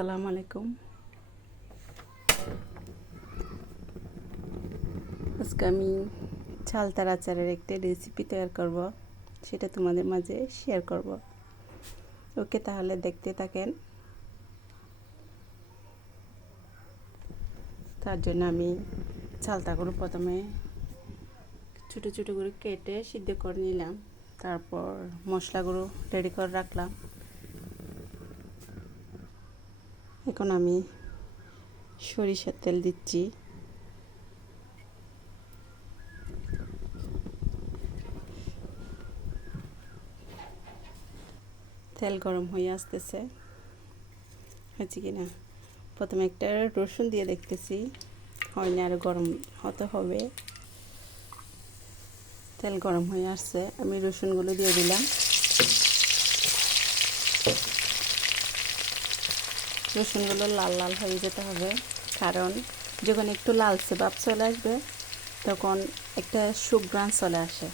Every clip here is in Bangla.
আসসালামু আলাইকুম। আজকে আমি চালতার আচারের একটা রেসিপি তৈরি করব, সেটা তোমাদের মাঝে শেয়ার করব। ওকে, তাহলে দেখতে থাকেন। তার জন্য আমি চালতাগুলো প্রথমে ছোটো ছোটো করে কেটে সিদ্ধ করে নিলাম। তারপর মশলাগুলো রেডি করে রাখলাম। এখন আমি সরিষার তেল দিচ্ছি। তেল গরম হয়ে আসতেছে, হয়েছে কি না। প্রথমে একটা রসুন দিয়ে দেখতেছি, হয় না, আরও গরম হতে হবে। তেল গরম হয়ে আসছে, আমি রসুনগুলো দিয়ে দিলাম। রসুনগুলো লাল লাল হয়ে যেতে হবে, কারণ যখন একটু লালচে ভাব চলে আসবে তখন একটা সুঘ্রাণ চলে আসে।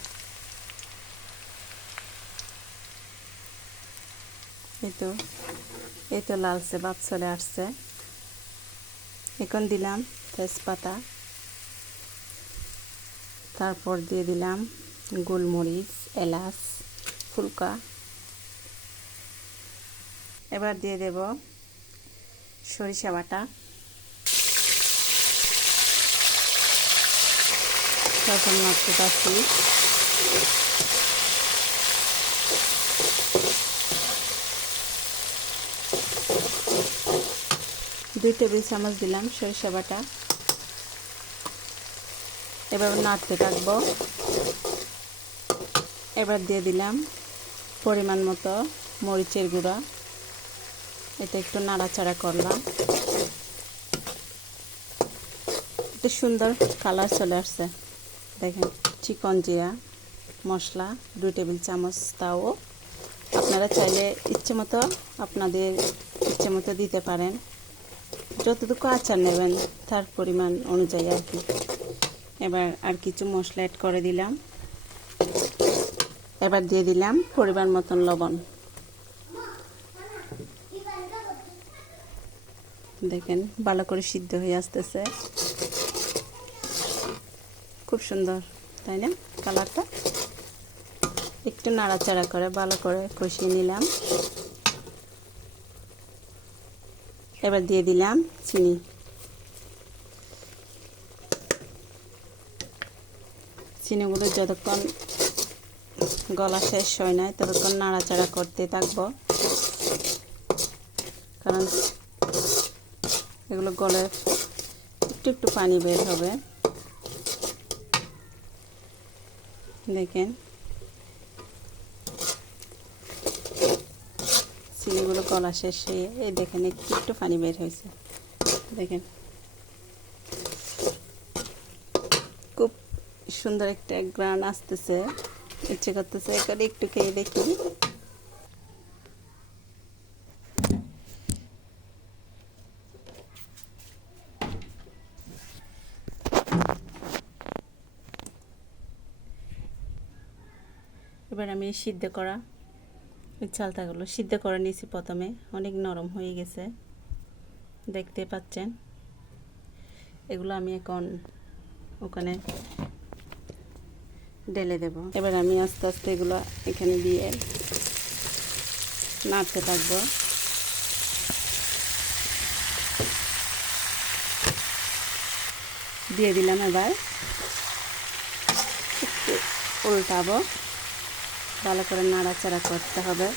এই তো লালচে ভাব চলে আসছে। এখন দিলাম তেজপাতা, তারপর দিয়ে দিলাম গোলমরিচ, এলাচ, ফুলকা। এবার দিয়ে দেব সরিষা বাটা। তখন নাড়তে পারছি। দুই টেবিল চামচ দিলাম সরিষা বাটা। এবার নাড়তে থাকবো। এবার দিয়ে দিলাম পরিমাণ মতো মরিচের গুঁড়া। এটা একটু নাড়াচাড়া করলাম। একটু সুন্দর কালার চলে আসছে, দেখেন। চিকন জিরা মশলা 2 টেবিল চামচ, তাও আপনারা চাইলে আপনাদের ইচ্ছে মতো দিতে পারেন, যতটুকু আচার নেবেন তার পরিমাণ অনুযায়ী আর কি। এবার আর কিছু মশলা অ্যাড করে দিলাম। এবার দিয়ে দিলাম পরিমাণ মতন লবণ। দেখেন ভালো করে সিদ্ধ হয়ে আসতেছে, খুব সুন্দর, তাই না কালারটা। একটু নাড়াচাড়া করে ভালো করে কষিয়ে নিলাম। এবার দিয়ে দিলাম চিনি। চিনিগুলো যতক্ষণ গলা শেষ হয় না ততক্ষণ নাড়াচাড়া করতে থাকবো, কারণ এগুলো গলে একটু একটু পানি বের হবে। দেখেন চিনিগুলো গলা শেষ হয়ে এই দেখেন একটু একটু পানি বের হয়েছে। দেখেন খুব সুন্দর একটা গ্রান আসতেছে, ইচ্ছে করতেছে এখানে একটু খেয়ে দেখি। এবার আমি সিদ্ধ করা চালতাগুলো সিদ্ধ করে নিয়েছি প্রথমে, অনেক নরম হয়ে গেছে, দেখতে পাচ্ছেন। এগুলো আমি এখন ওখানে ঢেলে দেব। এবার আমি আস্তে আস্তে এগুলো এখানে দিয়ে নাড়তে থাকবো। দিয়ে দিলাম। এবার একটু উল্টাবো, ভালো করে নাড়াচাড়া করতে হবে।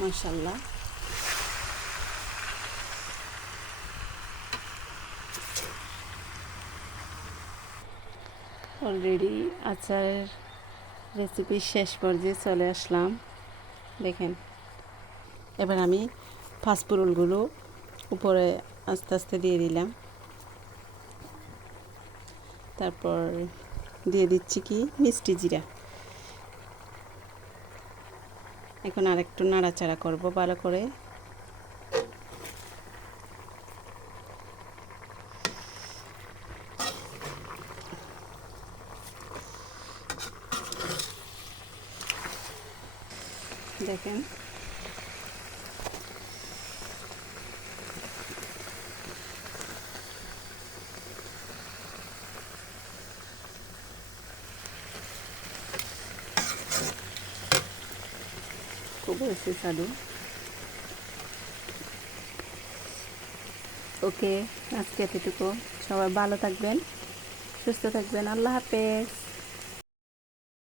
মাশাআল্লাহ, অলরেডি আচারের রেসিপি শেষ পর্যায়ে চলে আসলাম, দেখেন। এবার আমি পাঁচফোড়নগুলো উপরে আস্তে আস্তে দিয়ে দিলাম। তারপর দিয়ে দিচ্ছি কি মিষ্টি জিরা। এখন আরেকটু নাড়াচাড়া করব ভালো করে। দেখেন খুব সুস্বাদু। ওকে, আজকে এতটুকু। সবাই ভালো থাকবেন, সুস্থ থাকবেন। আল্লাহ হাফেজ।